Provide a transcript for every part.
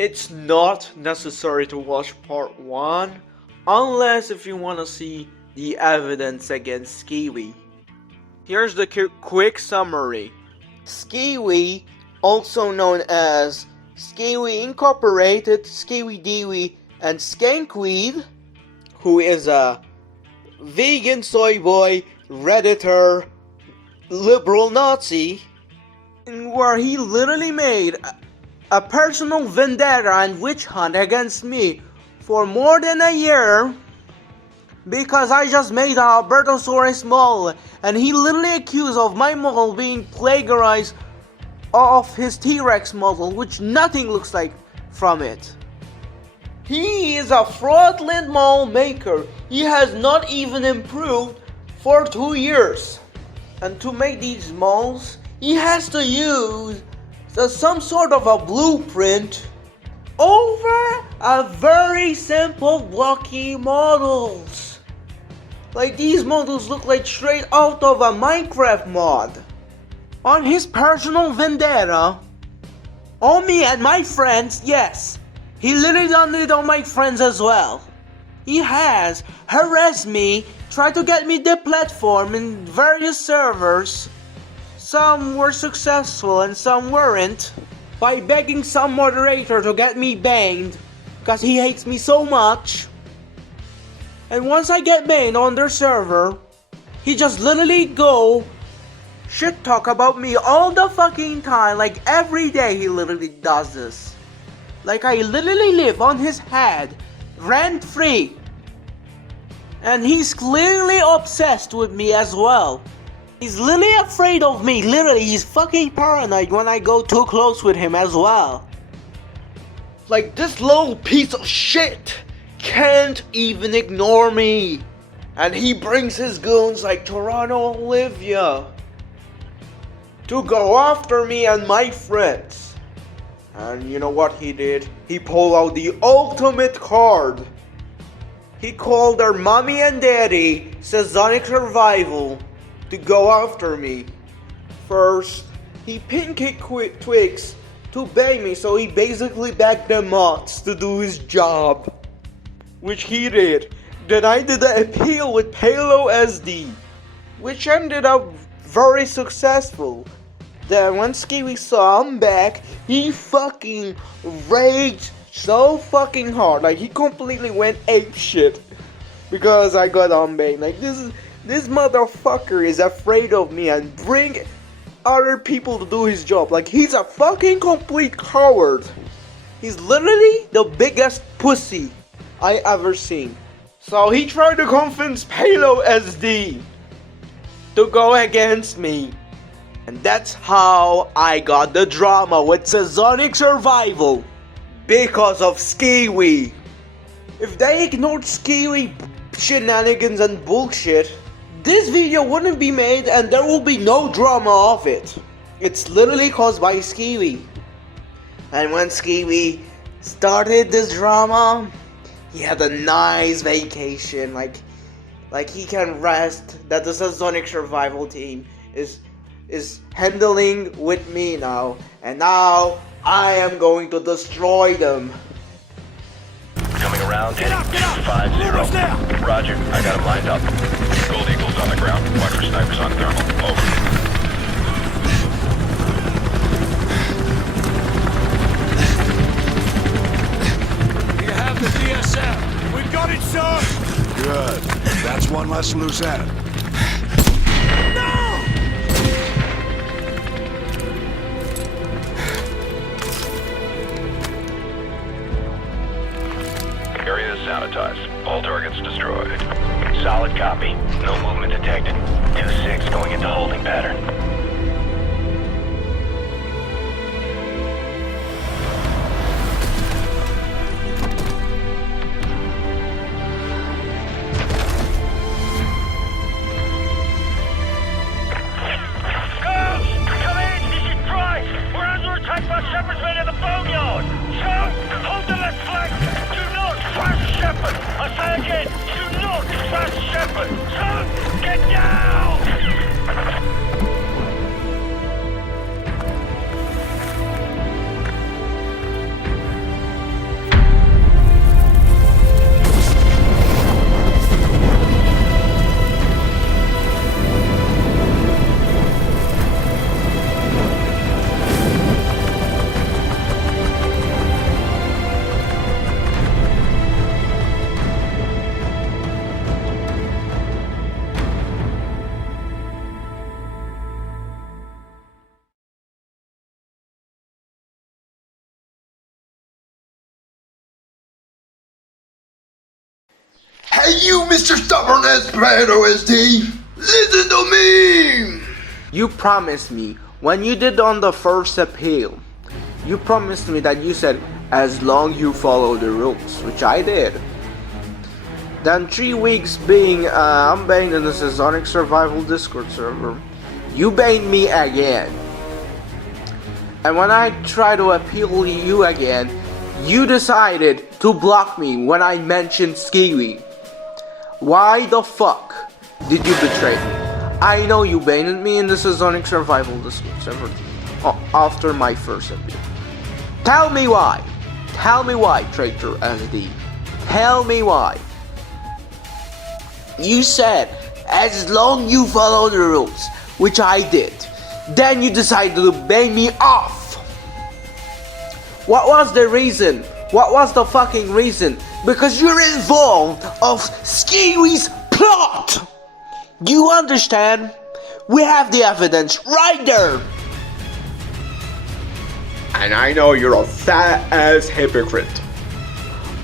It's not necessary to watch part 1 unless if you want to see the evidence against Kiwi. Here's the quick summary. Kiwi, also known as Kiwi Incorporated, Kiwi Dewey, and Skankweed, who is a vegan soy boy, redditor, liberal Nazi, where he literally made a personal vendetta and witch hunt against me for more than a year because I just made an Albertosaurus model, and he literally accused of my model being plagiarized off his T-Rex model, which nothing looks like from it. He is a fraudulent model maker. He has not even improved for 2 years. And to make these models, he has to use some sort of a blueprint over a very simple blocky models. Like, these models look like straight out of a Minecraft mod. On his personal vendetta on me and my friends, yes, he literally done it on my friends as well. He has harassed me, tried to get me deplatformed in various servers. Some were successful and some weren't, by begging some moderator to get me banned because he hates me so much. And once I get banned on their server, he just literally go shit talk about me all the fucking time. Like, every day he literally does this. Like, I literally live on his head, rent free. And he's clearly obsessed with me as well. He's literally afraid of me. Literally, he's fucking paranoid when I go too close with him as well. Like, this little piece of shit can't even ignore me. And he brings his goons like Toronto Olivia to go after me and my friends. And you know what he did? He pulled out the ultimate card. He called their mommy and daddy, Cenozoic Survival, to go after me. First, he pancaked Twigs to beg me, so he basically begged the mods to do his job, which he did. Then I did the appeal with HaloSD, which ended up very successful. Then when Kiwi saw I'm back, he fucking raged so fucking hard. Like, he completely went ape shit because I got unbanned. Like, this motherfucker is afraid of me and bring other people to do his job. Like, he's a fucking complete coward. He's literally the biggest pussy I ever seen. So he tried to convince HaloSD to go against me. And that's how I got the drama with Cenozoic Survival. Because of Kiwi. If they ignored Kiwi shenanigans and bullshit, this video wouldn't be made and there will be no drama of it. It's literally caused by Kiwi. And when Kiwi started this drama, he had a nice vacation. Like he can rest that the Cenozoic Survival team is handling with me now. And now I am going to destroy them. Coming around, get up, 50. Roger, I got him lined up. Gold Eagles on the ground. Watch for snipers on thermal. Over. You have the DSM. We've got it, sir. Good. That's one less loose end. No! Area is sanitized. All targets destroyed. Solid copy. No movement detected. 2-6 going into holding pattern. Girls! Come in! This is Price! We're under attack by Shepherd's men in the boneyard! Chunk! Hold the left flank! Do not trash Shepherd! I say again, do not trash Shepherd! Chunk! Get down! Hey, you, Mr. Stubbornness, HaloSD! Listen to me! You promised me, when you did on the first appeal, you promised me that you said, as long you follow the rules, which I did. Then 3 weeks being unbanned in the Cenozoic survival Discord server, you banned me again. And when I try to appeal you again, you decided to block me when I mentioned Kiwi. Why the fuck did you betray me? I know you banned me in the Cenozoic survival Discord server after my first appeal. Tell me why. Tell me why, traitor SD. Tell me why. You said, as long you follow the rules, which I did, then you decided to ban me off. What was the reason? What was the fucking reason? Because you're involved of Kiwi's plot. You understand? We have the evidence right there. And I know you're a fat ass hypocrite.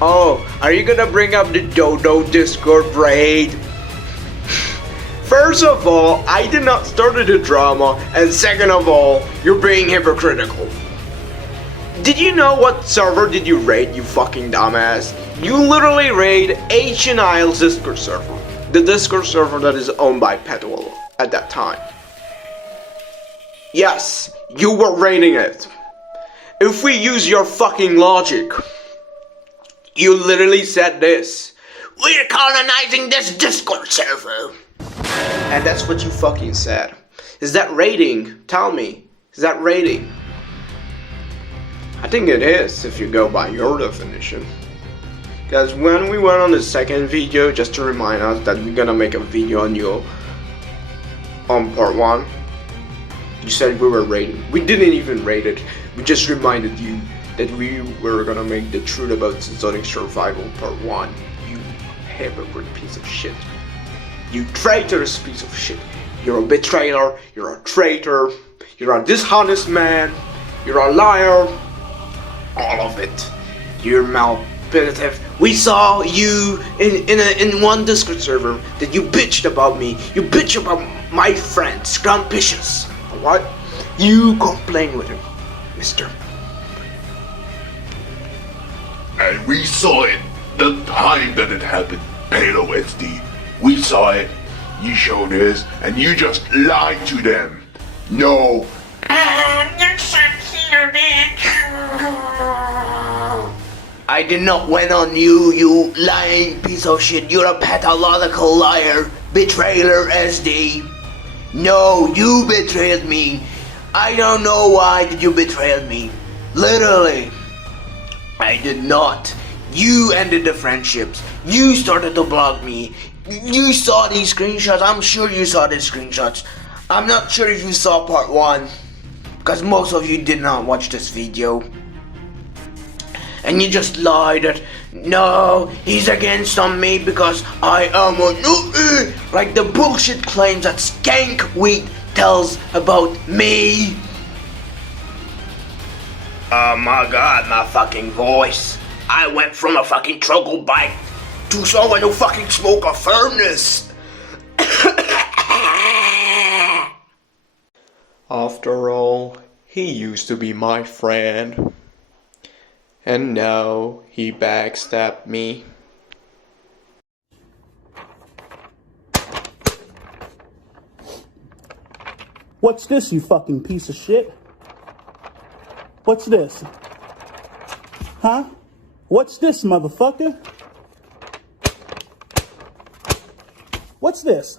Oh, are you gonna bring up the Dodo Discord raid? First of all, I did not start the drama, and second of all, you're being hypocritical. Did you know what server did you raid, you fucking dumbass? You literally raid HaloSD's Discord server. The Discord server that is owned by Betrayal at that time. Yes, you were raiding it. If we use your fucking logic, you literally said this. We're colonizing this Discord server. And that's what you fucking said. Is that raiding? Tell me. Is that raiding? I think it is, if you go by your definition. Because when we went on the second video, just to remind us that we're gonna make a video on you on part 1, you said we were raiding. We didn't even raid it. We just reminded you that we were gonna make the truth about Cenozoic survival part 1. You hypocrite piece of shit. You traitorous piece of shit. You're a betrayer, you're a traitor, you're a dishonest man, you're a liar. All of it. You're manipulative. We saw you in one Discord server that you bitched about me. You bitched about my friend, Scrumptious. What? You complain with him, mister. And we saw it the time that it happened, HaloSD. We saw it, you showed us, and you just lied to them. No. I did not win on you, you lying piece of shit. You're a pathological liar, betrayer SD. No, you betrayed me. I don't know why did you betray me. Literally, I did not. You ended the friendships. You started to block me. You saw these screenshots. I'm sure you saw these screenshots. I'm not sure if you saw part 1, because most of you did not watch this video. And you just lied that, no, he's against on me because I am a like the bullshit claims that Skankweed tells about me. Oh my god, my fucking voice. I went from a fucking troglodyte to someone who fucking smoke a furnace. After all, he used to be my friend. And now he backstabbed me. What's this, you fucking piece of shit? What's this? Huh? What's this, motherfucker? What's this?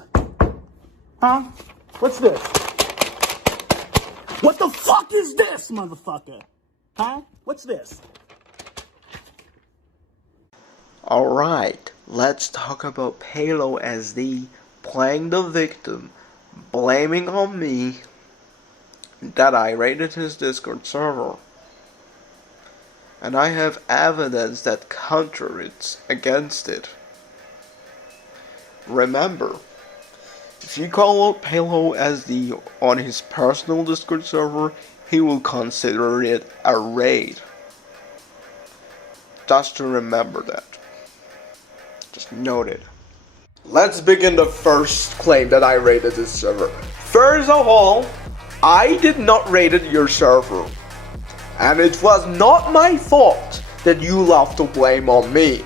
Huh? What's this? What the fuck is this, motherfucker? Huh? What's this? Alright, let's talk about HaloSD playing the victim, blaming on me that I raided his Discord server. And I have evidence that counters against it. Remember, if you call out HaloSD on his personal Discord server, he will consider it a raid. Just to remember that. Just note it. let's begin the first claim that I raided this server. First of all, I did not raid your server. And it was not my fault that you love to blame on me.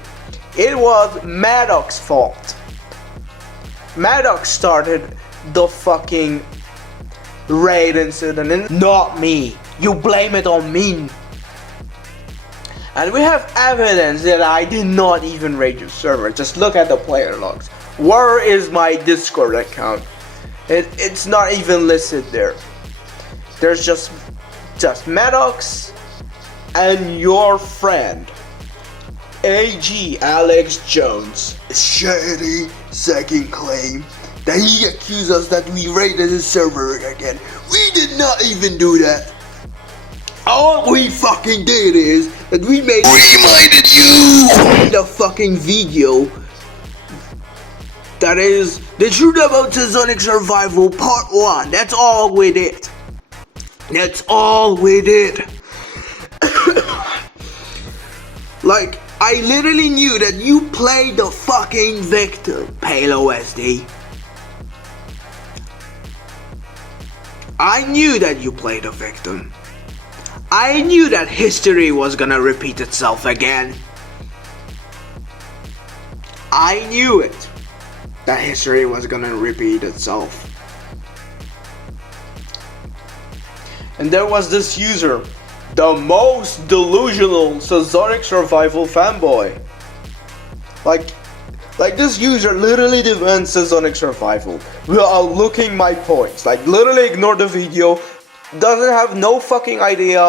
It was Maddox's fault. Maddox started the fucking raid incident and not me. You blame it on me. And we have evidence that I did not even raid your server. Just look at the player logs. Where is my Discord account? It's not even listed there. There's just Maddox and your friend AG Alex Jones. Shady second claim that he accused us that we raided his server again. We did not even do that. All we fucking did is that we reminded you the fucking video that is the truth about Cenozoic survival part 1. That's all we did. That's all we did. Like, I literally knew that you played the fucking victim, HaloSD. I knew that you played a victim. I knew that history was gonna repeat itself again. I knew it. That history was gonna repeat itself. And there was this user, the most delusional Cenozoic survival fanboy. Like this user literally defends Cenozoic survival without looking my points. Like literally ignore the video, doesn't have no fucking idea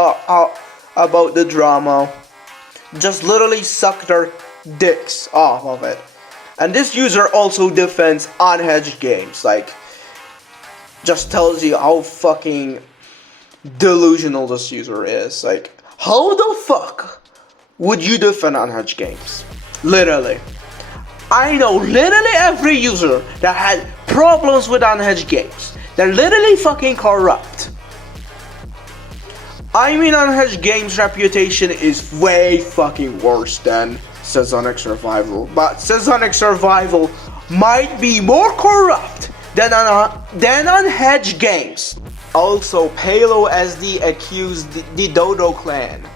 about the drama, just literally suck their dicks off of it. And this user also defends unhedged games. Like, just tells you how fucking delusional this user is. Like, how the fuck would you defend unhedged games? Literally. I know literally every user that had problems with unhedged games. They're literally fucking corrupt. I mean, unhedged games' reputation is way fucking worse than Cenozoic survival. But Cenozoic survival might be more corrupt than unhedged games. Also, HaloSD accused the Dodo clan.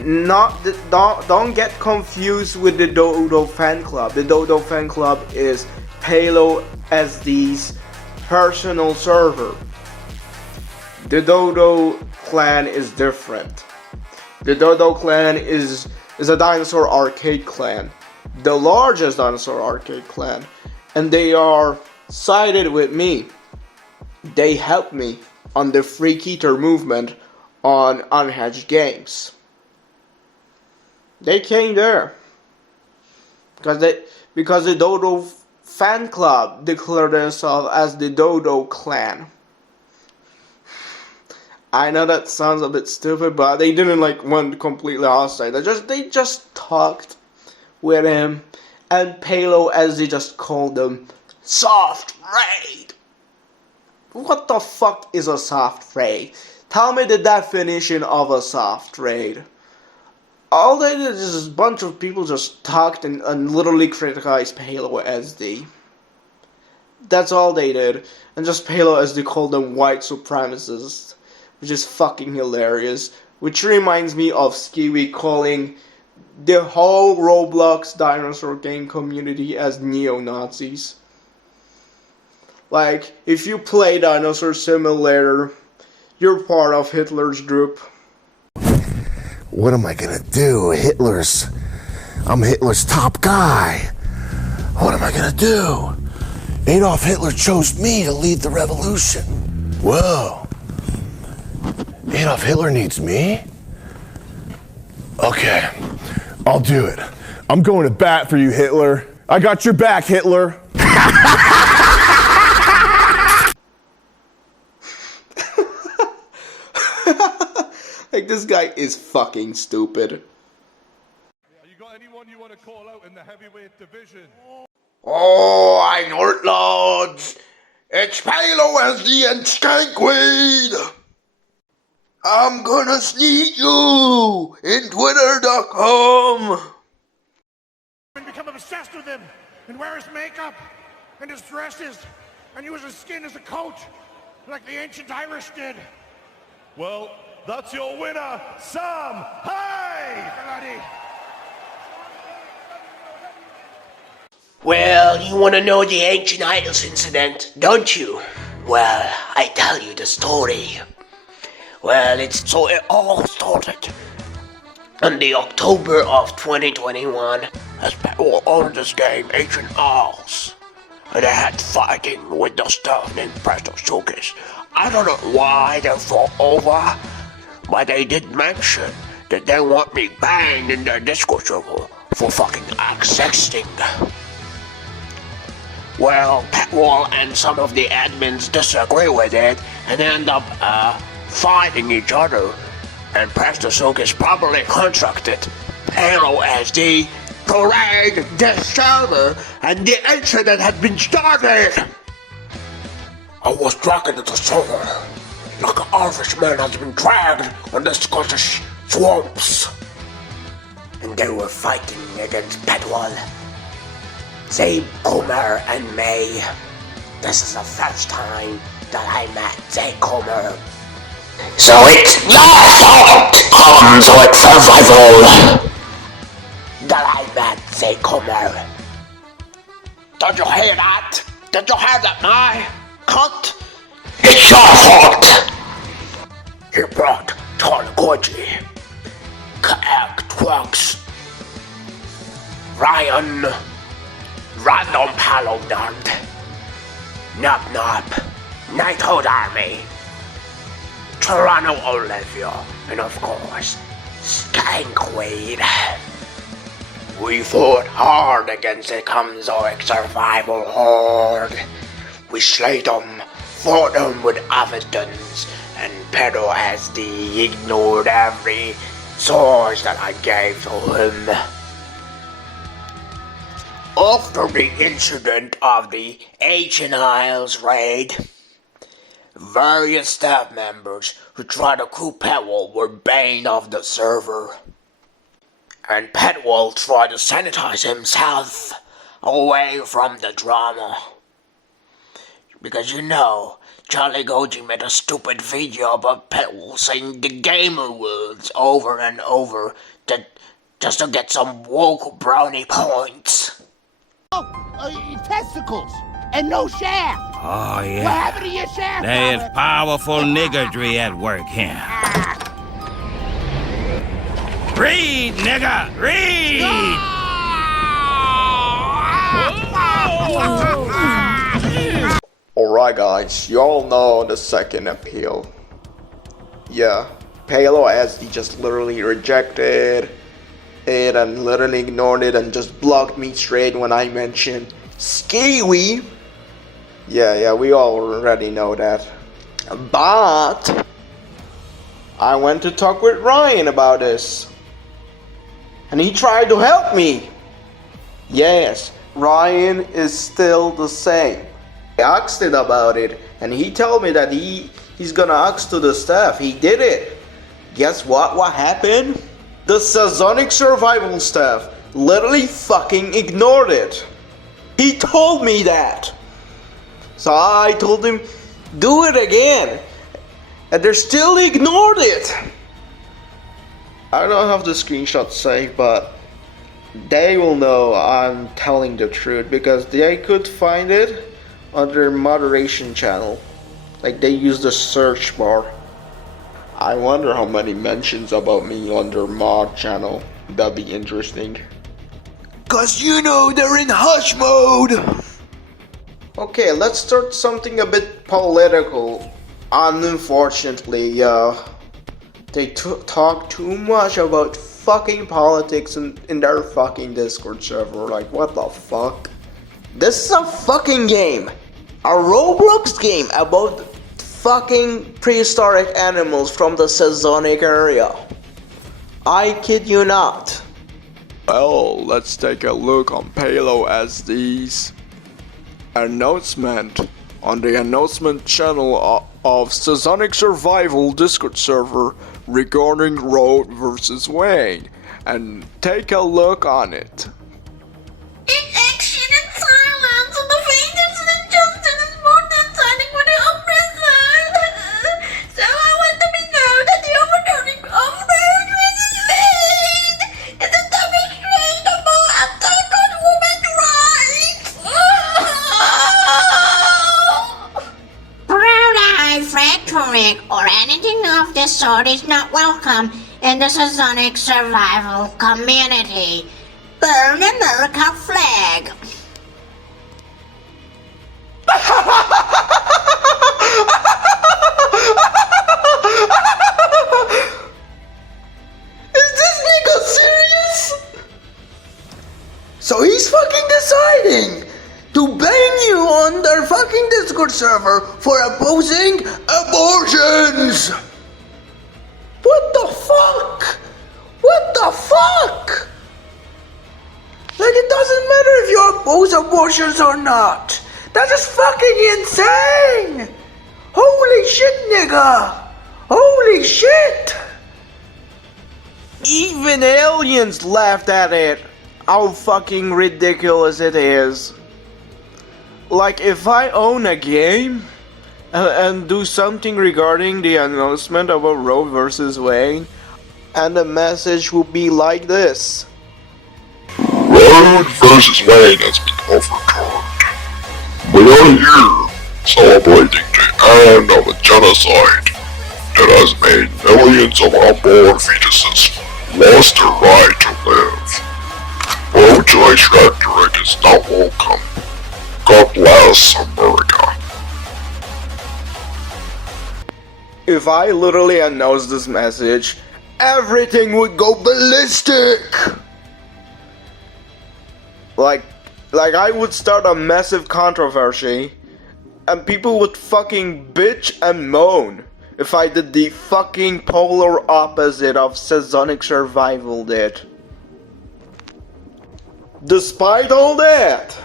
Don't get confused with the Dodo fan club. The Dodo fan club is HaloSD's personal server. The Dodo clan is different. The Dodo clan is a dinosaur arcade clan, the largest dinosaur arcade clan, and they are sided with me. They helped me on the free keter movement on unhedged games. They came there because the Dodo fan club declared themselves as the Dodo clan. I know that sounds a bit stupid, but they didn't like went completely hostile. They just talked with him, and Palo, as they just called them, soft raid. What the fuck is a soft raid? Tell me the definition of a soft raid. All they did is a bunch of people just talked and literally criticized HaloSD. That's all they did, and just HaloSD called them white supremacists. Which is fucking hilarious. Which reminds me of Kiwi calling the whole Roblox dinosaur game community as neo-Nazis. Like, if you play Dinosaur Simulator, you're part of Hitler's group. What am I gonna do? I'm Hitler's top guy. What am I gonna do? Adolf Hitler chose me to lead the revolution. Whoa. Adolf Hitler needs me? Okay, I'll do it. I'm going to bat for you, Hitler. I got your back, Hitler. Like, this guy is fucking stupid. You got anyone you want to call out in the heavyweight division? Oh, I know it, lads. It's HaloSD and Skankweed. I'm gonna sneak you in Twitter.com. And become obsessed with him and wear his makeup. and as dressed as, and use his skin as a coat, like the ancient Irish did. Well, that's your winner, Sam! Hey! Bloody. Well, you want to know the ancient idols incident, don't you? Well, I tell you the story. Well, it all started in the October of 2021 as people on this game, Ancient Isles, and they had fighting with the stuff named Cenozoic. I don't know why they fought over, but they did mention that they want me banned in their Discord server for fucking accessing. Well, Petwall and some of the admins disagree with it and end up fighting each other, and Cenozoic probably contracted HaloSD to raid this server, and the incident had been started. I was dragged into the server like an Irishman has been dragged on the Scottish swamps, and they were fighting against Petwall, Zabe, Comer, and May. This is the first time that I met Zabe Comer. So it's your fault, Cenozoic survival, that I met Zabe Comer. Did you hear that? Did you hear that, my cunt? It's your fault! He brought Tolgoji, Kaak Trucks, Ryan, Random Paleontology, Nop Nop, Knighthood Army, Toronto Olivia, and of course, Skankweed. We fought hard against the Cenozoic survival horde. We slayed them, fought them with evidence, and HaloSD ignored every source that I gave to him. After the incident of the Ancient Isles raid, various staff members who tried to coup Petwall were banned off the server. And Petwall tried to sanitize himself away from the drama. Because you know, Charlie Goji made a stupid video about Petwall saying the gamer words over and over just to get some woke brownie points. Testicles and no shaft. Oh, yeah. What happened to your shaft? There's powerful niggardry at work here. Read, nigga! Read! Alright guys, you all know the second appeal. Yeah, HaloSD just literally rejected it and literally ignored it and just blocked me straight when I mentioned Kiwi. Yeah, we already know that. But I went to talk with Ryan about this, and he tried to help me. Yes, Ryan is still the same. I asked him about it, and he told me that he's gonna ask to the staff. He did it. Guess what? What happened? The Cenozoic survival staff literally fucking ignored it. He told me that. So I told him, do it again. And they still ignored it. I don't have the screenshot saved, but they will know I'm telling the truth because they could find it on their moderation channel. Like they use the search bar. I wonder how many mentions about me on their mod channel. That'd be interesting. Cause you know they're in hush mode. Okay, let's start something a bit political. Unfortunately, they talk too much about fucking politics in their fucking Discord server. Like, what the fuck? This is a fucking game. A Roblox game about fucking prehistoric animals from the Cenozoic area. I kid you not. Well, let's take a look on HaloSD's announcement on the announcement channel of Cenozoic Survival Discord server regarding Roe vs. Wade, and take a look on it. In action and silence in the face of this sort is not welcome in the Cenozoic survival community. Burn America flag! Is this nigga serious? So he's fucking deciding to ban you on their fucking Discord server for opposing abortions! What the fuck? What the fuck? Like, it doesn't matter if you oppose abortions or not. That is fucking insane! Holy shit, nigga! Holy shit! Even aliens laughed at it. How fucking ridiculous it is. Like, if I own a game and do something regarding the announcement about Roe versus Wade, and the message would be like this. Roe versus Wade has been overturned. We are here celebrating the end of a genocide that has made millions of unborn fetuses lost their right to live. Pro-choice rhetoric is not welcome. God bless America. If I literally announce this message, everything would go ballistic! Like I would start a massive controversy, and people would fucking bitch and moan if I did the fucking polar opposite of Cenozoic survival did. Despite all that,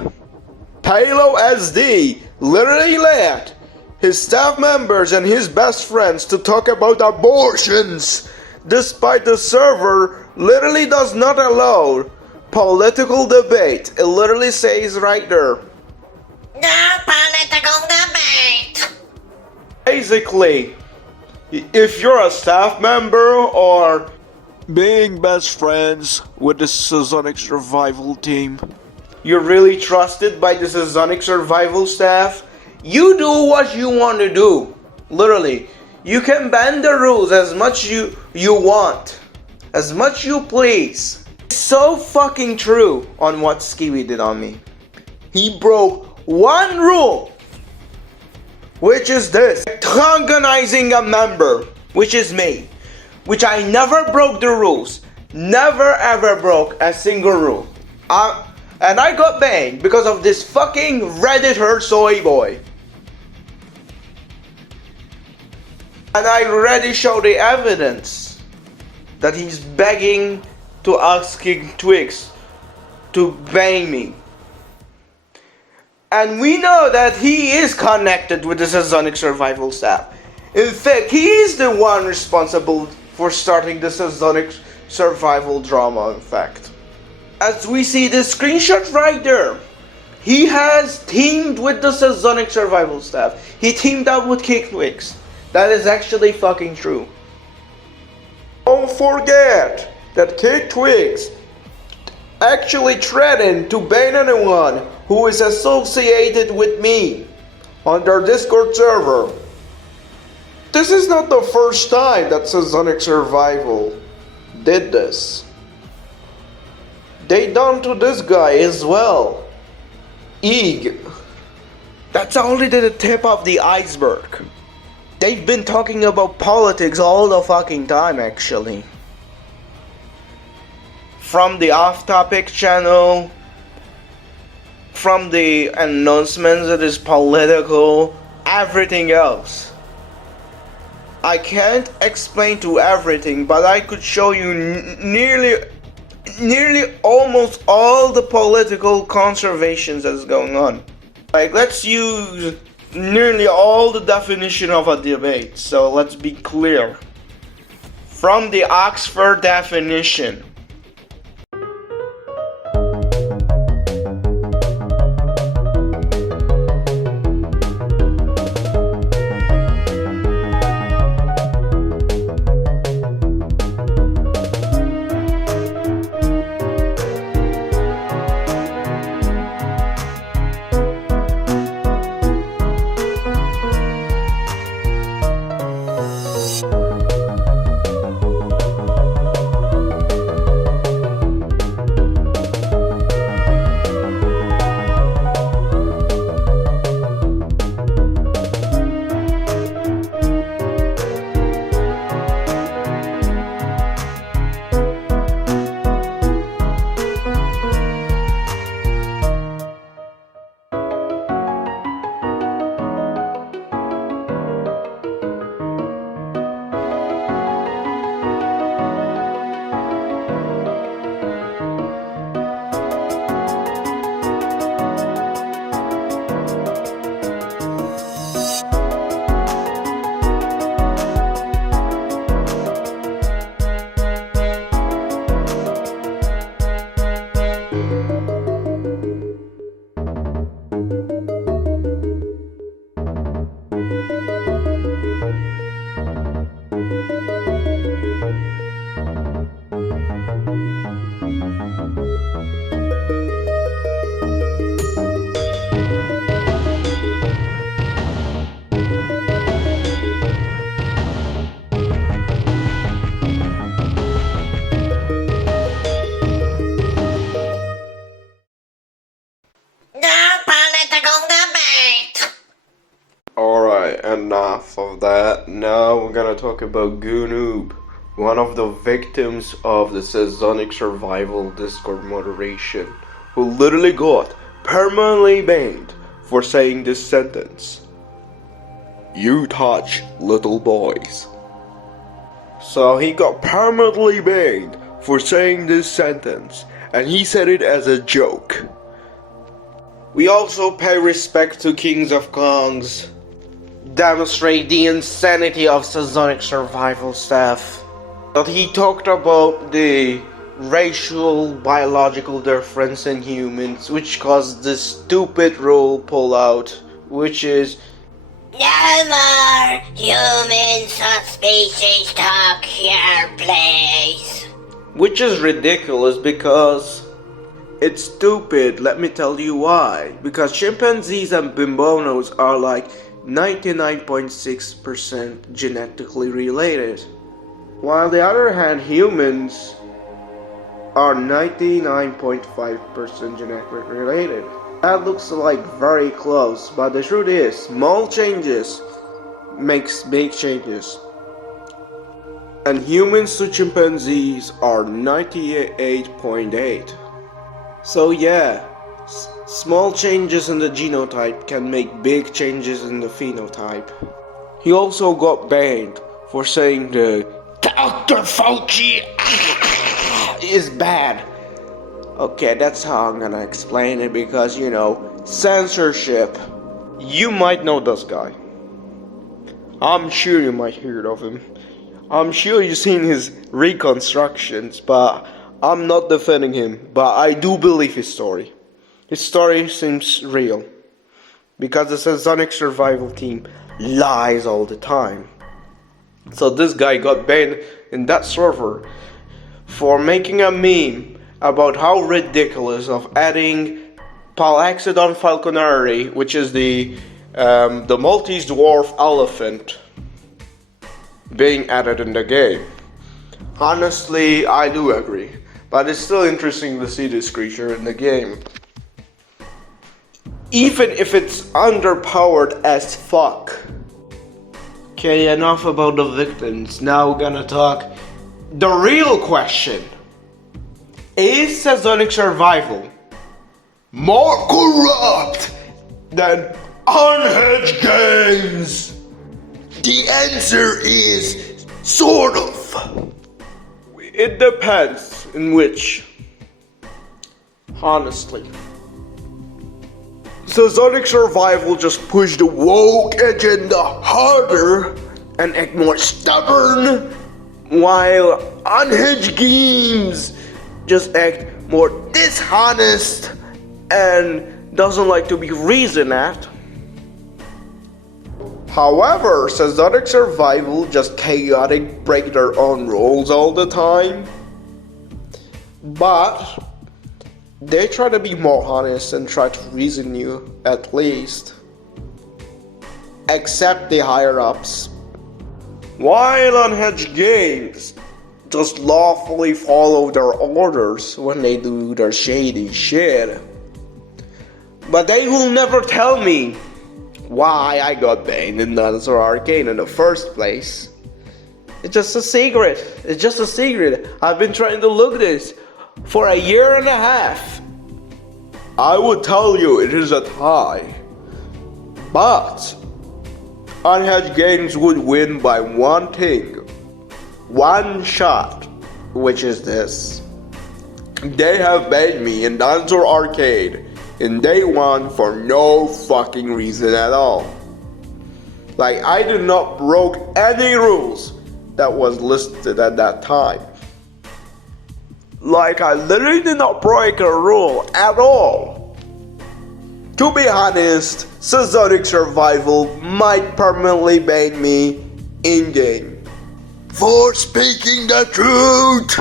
HaloSD literally let his staff members and his best friends to talk about abortions, despite the server literally does not allow political debate. It literally says right there. No political debate! Basically, if you're a staff member or being best friends with the Cenozoic survival team, you're really trusted by the Cenozoic survival staff, you do what you want to do. Literally, you can bend the rules as much you want, as much you please. It's so fucking true on what Kiwi did on me. He broke one rule, which is this: antagonizing a member, which is me, which I never broke the rules, never ever broke a single rule. And I got banned because of this fucking Redditor soy boy. And I already show the evidence that he's begging to asking Twix to ban me. And we know that he is connected with the Cenozoic survival staff. In fact, he is the one responsible for starting the Cenozoic survival drama, in fact. As we see this screenshot right there, he has teamed with the Cenozoic survival staff. He teamed up with Twix. That is actually fucking true. Don't forget that Twix actually threatened to ban anyone who is associated with me on their Discord server. This is not the first time that Cenozoic survival did this. They done to this guy as well. Eeg. That's only the tip of the iceberg. They've been talking about politics all the fucking time, actually. From the off-topic channel, from the announcements that is political, everything else. I can't explain to everything, but I could show you nearly almost all the political conservations that's going on. Like, let's use nearly all the definition of a debate, so let's be clear. From the Oxford definition. gonna talk about Goonoob, one of the victims of the Cenozoic survival Discord moderation, who literally got permanently banned for saying this sentence: "You touch little boys." So he got permanently banned for saying this sentence, and he said it as a joke. We also pay respect to Kings of Kongs, demonstrate the insanity of Cenozoic survival stuff. That he talked about the racial biological difference in humans, which caused this stupid rule pullout, which is No more humans or species talk here, please. which is ridiculous because it's stupid. Let me tell you why. Because chimpanzees and bimbonos are like 99.6% genetically related, while the other hand humans are 99.5% genetically related. That looks like very close, but the truth is, small changes makes big changes. And humans to chimpanzees are 98.8. So yeah, small changes in the genotype can make big changes in the phenotype. He also got banned for saying the Dr. Fauci is bad. Okay, that's how I'm gonna explain it, because you know, censorship. You might know this guy. I'm sure you might hear of him. I'm sure you've seen his reconstructions, but I'm not defending him. But I do believe his story. His story seems real, because the Cenozoic survival team lies all the time. So this guy got banned in that server for making a meme about how ridiculous of adding Paleontology falconeri, which is the Maltese dwarf elephant, being added in the game. Honestly, I do agree, but it's still interesting to see this creature in the game, even if it's underpowered as fuck. Okay, enough about the victims. Now we're gonna talk the real question. Is Cenozoic survival more corrupt than unhedged games? The answer is sort of. It depends in which. Honestly, Cenozoic survival just pushed the woke agenda harder and act more stubborn, while unhedged games just act more dishonest and doesn't like to be reasoned at. However, Cenozoic survival just chaotic, break their own rules all the time, but they try to be more honest and try to reason you at least, except the higher ups. While unhedged games just lawfully follow their orders when they do their shady shit. But they will never tell me why I got banned in Dinosaur Arcade in the first place. It's just a secret. It's just a secret. I've been trying to look this for a year and a half. I would tell you it is a tie, but unhedged games would win by one thing. One shot, which is this. They have banned me in Dinosaur Arcade in day one for no fucking reason at all. Like, I did not broke any rules that was listed at that time. Like, I literally did not break a rule at all. To be honest, Cenozoic survival might permanently ban me in-game for speaking the truth.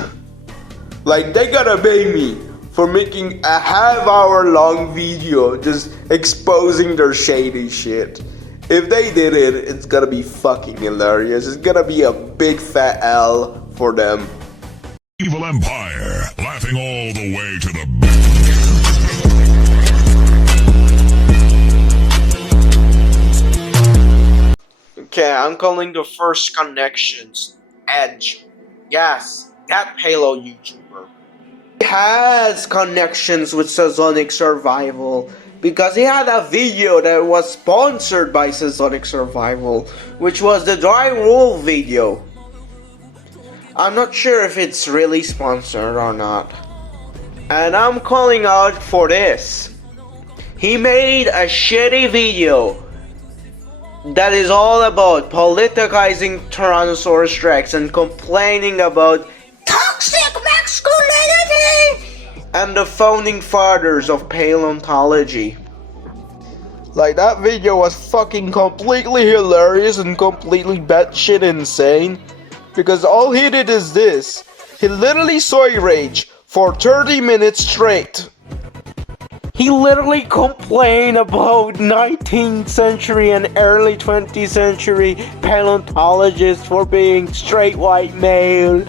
Like, they gotta ban me for making a half-hour-long video just exposing their shady shit. If they did it, it's gonna be fucking hilarious. It's gonna be a big fat L for them. Evil Empire, laughing all the way to the Okay, I'm calling the first connections Edge. Yes, that Halo YouTuber. He has connections with Cenozoic Survival because he had a video that was sponsored by Cenozoic Survival, which was the Dry Wolf video. I'm not sure if it's really sponsored or not. And I'm calling out for this. He made a shitty video that is all about politicizing Tyrannosaurus Rex and complaining about Toxic masculinity! And the founding fathers of Paleontology. Like, that video was fucking completely hilarious and completely batshit insane. Because all he did is this. He literally soy rage for 30 minutes straight. He literally complained about 19th century and early 20th century paleontologists for being straight white male.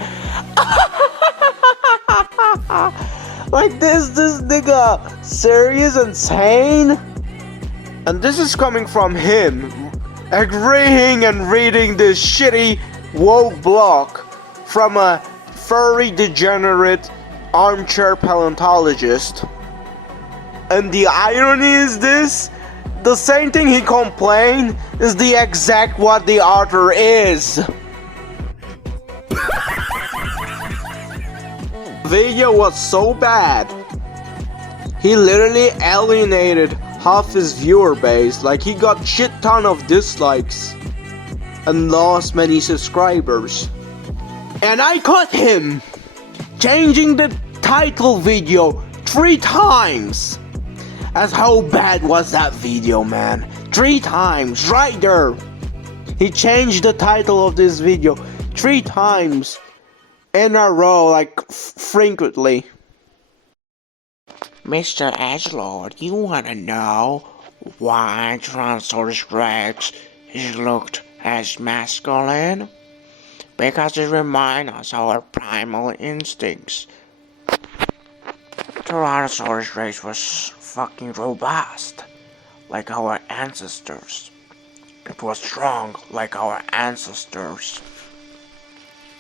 Like this nigga serious insane? And this is coming from him agreeing and reading this shitty woke blog from a furry degenerate armchair paleontologist. And the irony is this, the same thing he complained is the exact what the author is. Video was so bad, he literally alienated half his viewer base. Like, he got shit ton of dislikes and lost many subscribers. And I caught him changing the title video 3 times. As how bad was that video, man? 3 times, right there. He changed the title of this video 3 times in a row, like frequently. Mr. Edgelord, you wanna know why Tyrannosaurus Rex is looked as masculine? Because it reminds us of our primal instincts. Tyrannosaurus Rex was fucking robust, like our ancestors. It was strong, like our ancestors.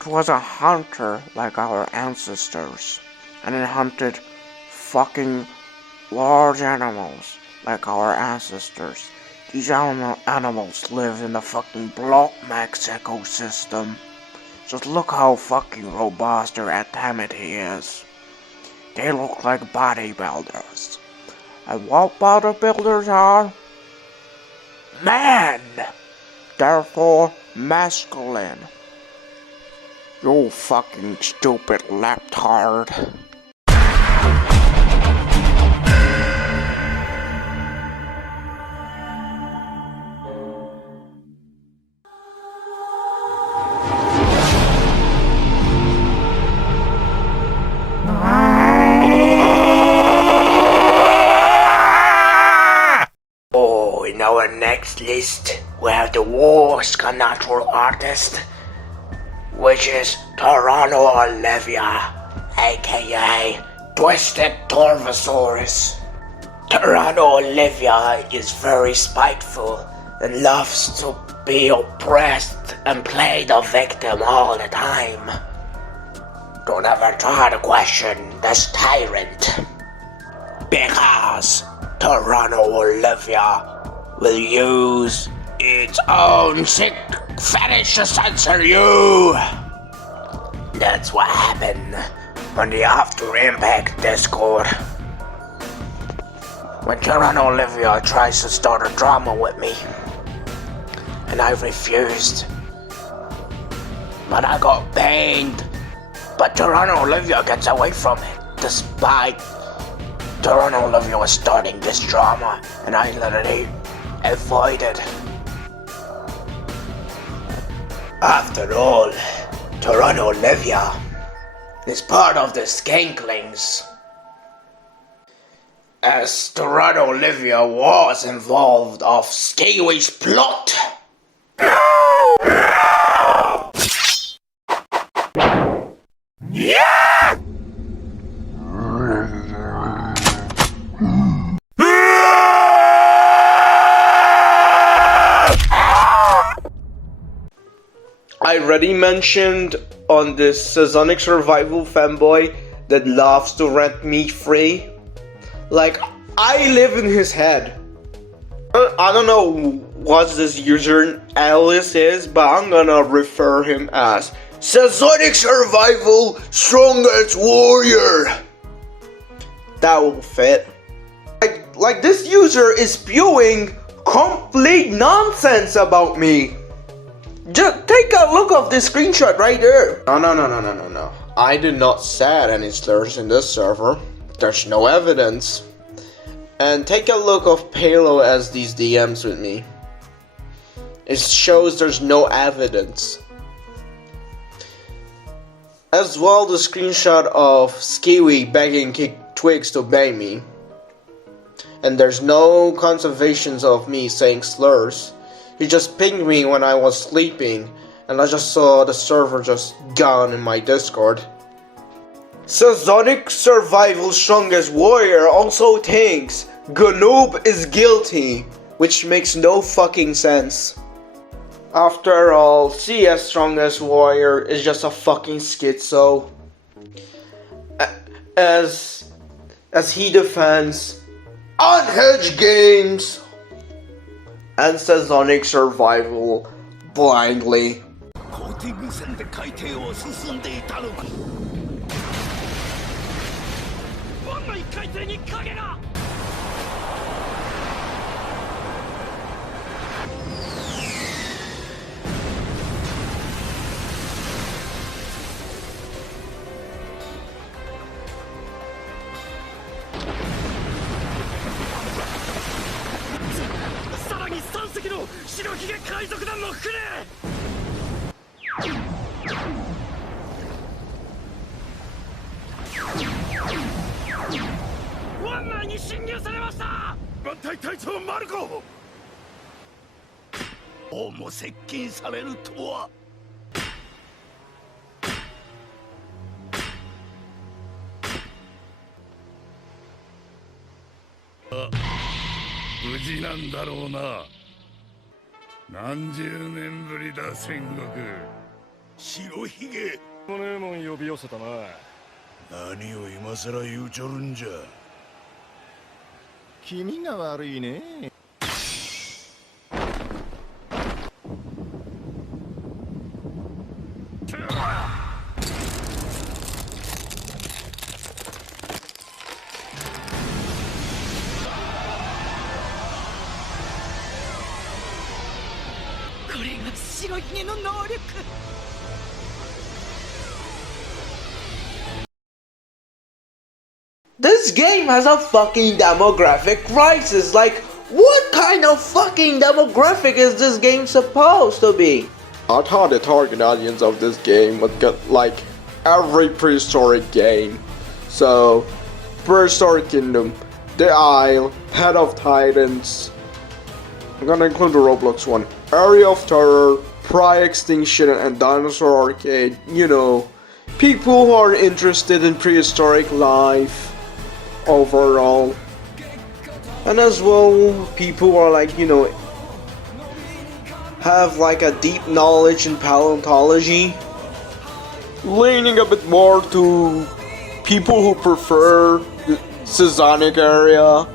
It was a hunter, like our ancestors. And it hunted fucking large animals, like our ancestors. These animals live in the fucking block max ecosystem. Just look how fucking robust their anatomy is. They look like bodybuilders. And what bodybuilders are? Men! Therefore, masculine. You fucking stupid laptard. In our next list, we have the worst natural artist, which is Olivia, aka Twisted Torvosaurus. Olivia is very spiteful and loves to be oppressed and play the victim all the time. Don't ever try to question this tyrant, because Olivia will use its own sick fetish to censor you. That's what happened on the After Impact Discord. When Olivia tries to start a drama with me, and I refused. But I got banned. But Olivia gets away from it, despite Olivia was starting this drama, and I literally avoided. After all, Olivia is part of the Skanklings. As Olivia was involved of Kiwi's plot. Yeah! I already mentioned on this Cenozoic survival fanboy that loves to rent me free. Like, I live in his head. I don't know what this user alias is, but I'm gonna refer him as Cenozoic Survival Strongest Warrior. That will fit. Like this user is spewing complete nonsense about me. Just take a look of this screenshot right there. No. I did not set any slurs in this server. There's no evidence. And take a look of HaloSD's DMs with me. It shows there's no evidence. As well, the screenshot of Kiwi begging Twigs to bang me. And there's no conservations of me saying slurs. He just pinged me when I was sleeping, and I just saw the server just gone in my Discord. Cenozoic Survival Strongest Warrior also thinks Ganoob is guilty, which makes no fucking sense. After all, CS Strongest Warrior is just a fucking schizo. As he defends Unhedged Games and Cenozoic Survival blindly. This game has a fucking demographic crisis. Like, what kind of fucking demographic is this game supposed to be? I thought the target audience of this game would get like every prehistoric game. So, Prehistoric Kingdom, The Isle, Head of Titans. I'm gonna include the Roblox one. Area of Terror, Pri-Extinction, and Dinosaur Arcade. You know, people who are interested in prehistoric life overall. And as well, people who are like, you know, have like a deep knowledge in paleontology. Leaning a bit more to people who prefer the Cenozoic area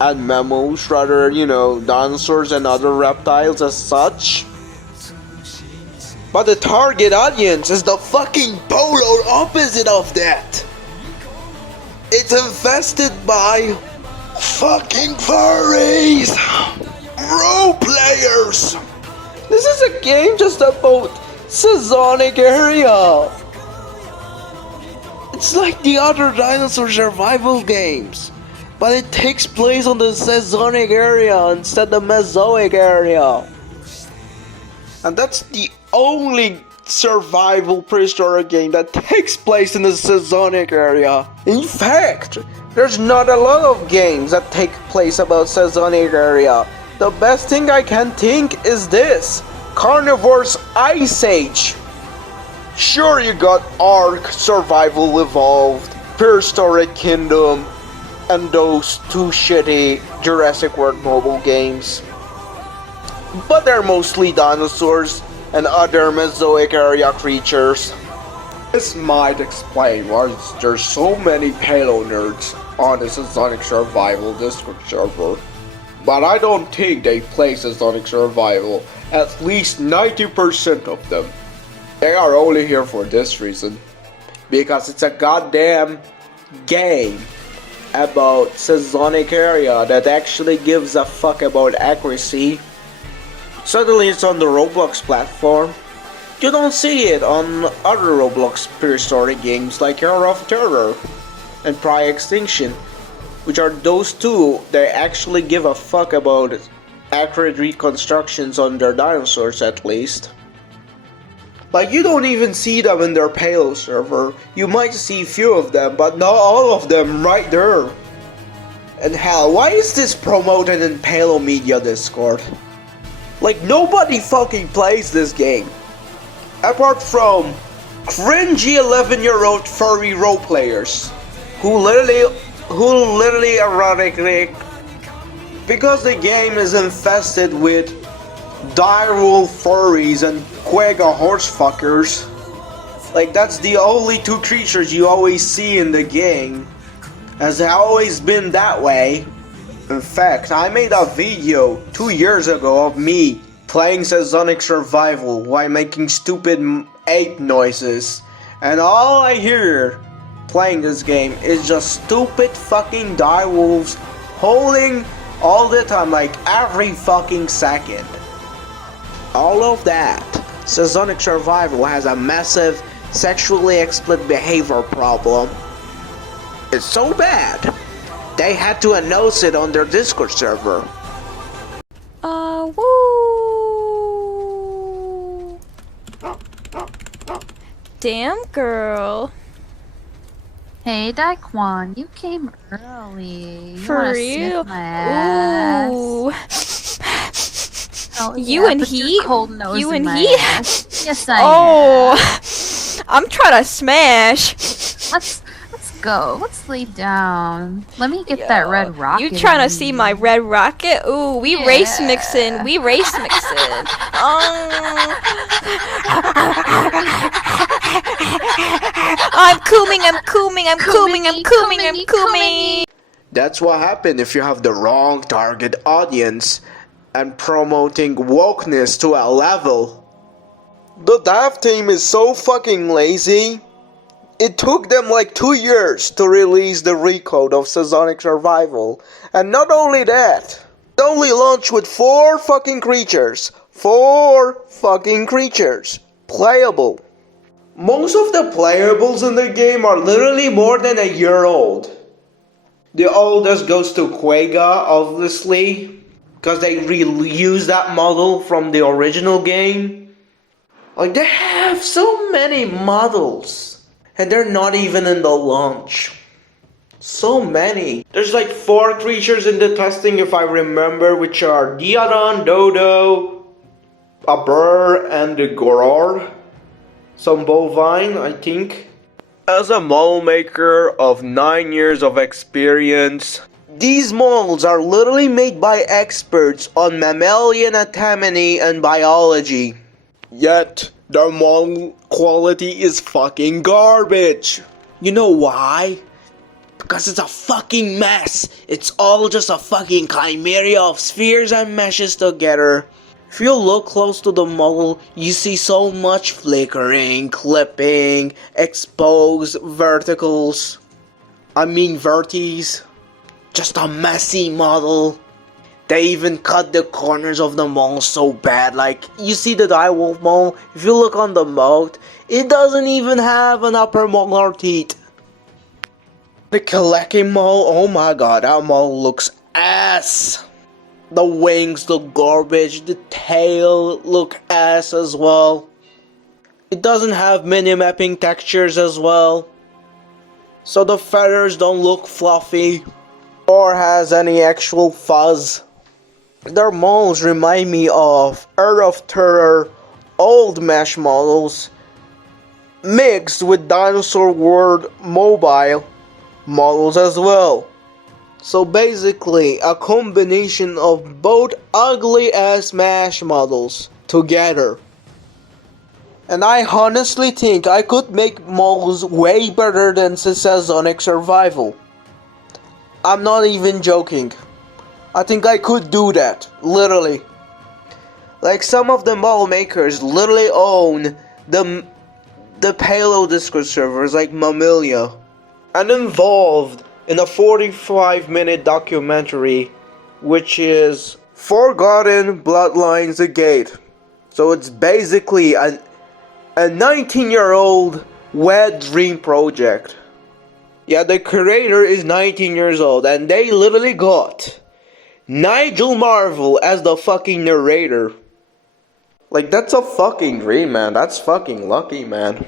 and mammals rather, you know, dinosaurs and other reptiles as such. But the target audience is the fucking polar opposite of that. It's infested by fucking furries, role players. This is a game just about Cenozoic area. It's like the other dinosaur survival games, but it takes place on the Cenozoic area instead of the Mesozoic area. And that's the only survival prehistoric game that takes place in the Cenozoic area. In fact, there's not a lot of games that take place about Cenozoic area. The best thing I can think is this: Carnivore's Ice Age. Sure, you got Ark, Survival Evolved, Prehistoric Kingdom, and those two shitty Jurassic World mobile games. But they're mostly dinosaurs, and other Mesozoic area creatures. This might explain why there's so many Palo nerds on the Cenozoic Survival Discord server. But I don't think they play Cenozoic Survival, at least 90% of them. They are only here for this reason. Because it's a goddamn game about Cenozoic area that actually gives a fuck about accuracy. Suddenly it's on the Roblox platform. You don't see it on other Roblox prehistoric games like Era of Terror and Prior Extinction, which are those two that actually give a fuck about accurate reconstructions on their dinosaurs at least. Like, you don't even see them in their Palo server. You might see a few of them, but not all of them right there. And hell, why is this promoted in Palo Media Discord? Like, nobody fucking plays this game. Apart from cringy 11-year-old furry role players who literally erotically, because the game is infested with direwolf furries and quagga horse fuckers. Like, that's the only two creatures you always see in the game. Has always been that way. In fact, I made a video 2 years ago of me playing Cenozoic Survival while making stupid ape noises. And all I hear playing this game is just stupid fucking direwolves holding all the time, like every fucking second. All of that. Cenozoic Survival has a massive sexually explicit behavior problem. It's so bad, they had to announce it on their Discord server. Woo! Damn, girl. Hey, Daquan, you came early. You For wanna real? sniff my ass? Ooh. Oh, You yeah, and put he? your cold nose You in and my he? ass. Yes, I Oh, am. I'm trying to smash. Let's go. Let's lay down. Let me get that red rocket. You trying to see my red rocket? Ooh, we race mixing. We race mixing. I'm cooming. That's what happened if you have the wrong target audience and promoting wokeness to a level. The dev team is so fucking lazy. It took them like 2 years to release the recode of Cenozoic Survival. And not only that, it only launched with 4 fucking creatures. 4 fucking creatures. Playable. Most of the playables in the game are literally more than a year old. The oldest goes to Quagga, obviously, because they reused that model from the original game. Like, they have so many models, and they're not even in the launch. So many. There's like 4 creatures in the testing, if I remember, which are Diodon, Dodo, a bird, and the Goror. Some bovine, I think. As a model maker of 9 years of experience, these models are literally made by experts on mammalian anatomy and biology. Yet, their model quality is fucking garbage. You know why? Because it's a fucking mess. It's all just a fucking chimera of spheres and meshes together. If you look close to the model, you see so much flickering, clipping, exposed verticals. Vertices. Just a messy model. They even cut the corners of the model so bad. Like, you see the direwolf model, if you look on the mouth, it doesn't even have an upper molar teeth. The Kaleki model, oh my god, that model looks ass. The wings look garbage, the tail look ass as well. It doesn't have mini-mapping textures as well. So the feathers don't look fluffy or has any actual fuzz. Their models remind me of Era of Terror old mesh models mixed with Dinosaur World mobile models as well. So basically, a combination of both ugly ass mesh models together. And I honestly think I could make moles way better than Cenozoic Survival. I'm not even joking. I think I could do that, literally. Like some of the mole makers literally own the payload Discord servers like Mammalia, and involved in a 45-minute documentary which is Forgotten Bloodlines The Gate. So it's basically a 19-year-old wet dream project. Yeah, the creator is 19 years old and they literally got Nigel Marvel as the fucking narrator. Like, that's a fucking dream, man. That's fucking lucky, man.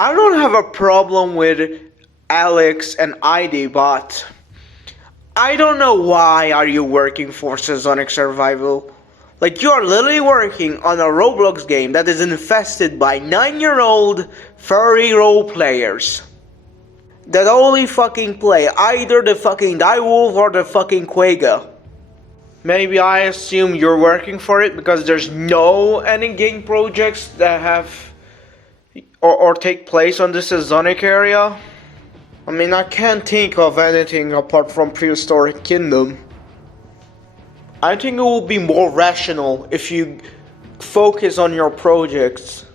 I don't have a problem with Alex and ID, but I don't know why are you working for Cenozoic Survival. Like, you are literally working on a Roblox game that is infested by 9-year-old furry role players that only fucking play either the fucking Direwolf or the fucking Quagga. Maybe I assume you're working for it because there's no any game projects that have or take place on this Cenozoic area. I mean, I can't think of anything apart from Prehistoric Kingdom. I think it would be more rational if you focus on your projects.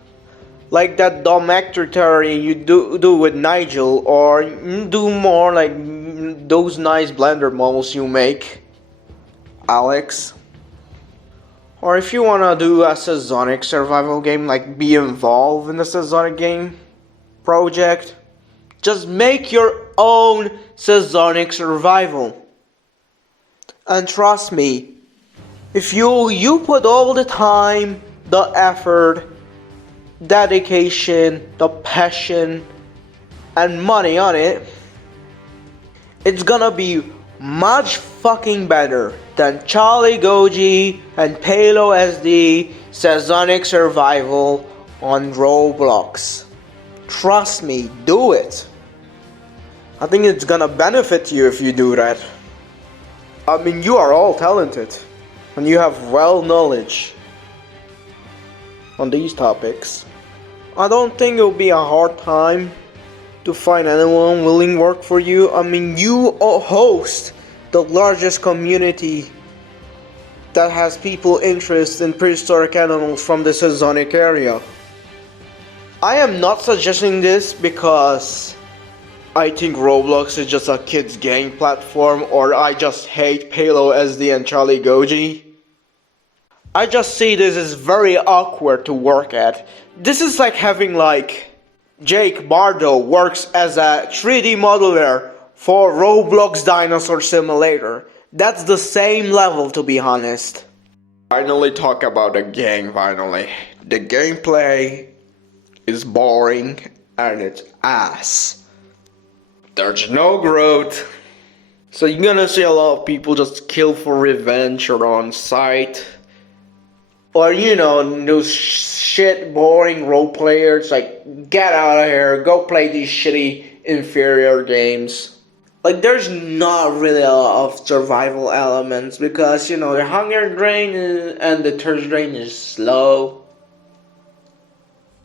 Like that dumb actor theory you do with Nigel, or do more like those nice Blender models you make, Alex. Or if you wanna do a Cenozoic survival game, like be involved in the Cenozoic game project, just make your own Cenozoic survival. And trust me, if you put all the time, the effort, dedication, the passion, and money on it, it's gonna be much fucking better than Charlie Goji and PaleoSD Cenozoic Survival on Roblox. Trust me, do it. I think it's gonna benefit you if you do that. I mean, you are all talented, and you have well knowledge on these topics. I don't think it'll be a hard time to find anyone willing to work for you. I mean, you host the largest community that has people interested in prehistoric animals from the Cenozoic area. I am not suggesting this because I think Roblox is just a kids game platform, or I just hate PaleoSD and Charlie Goji. I just see this as very awkward to work at. This is like having like Jake Bardo works as a 3D modeler for Roblox Dinosaur Simulator. That's the same level, to be honest. Finally talk about the game, finally. The gameplay is boring and it's ass. There's no growth. So you're gonna see a lot of people just kill for revenge or on sight. Or, you know, those shit boring role players, like, get out of here, go play these shitty inferior games. Like, there's not really a lot of survival elements because, you know, the hunger drain and the thirst drain is slow.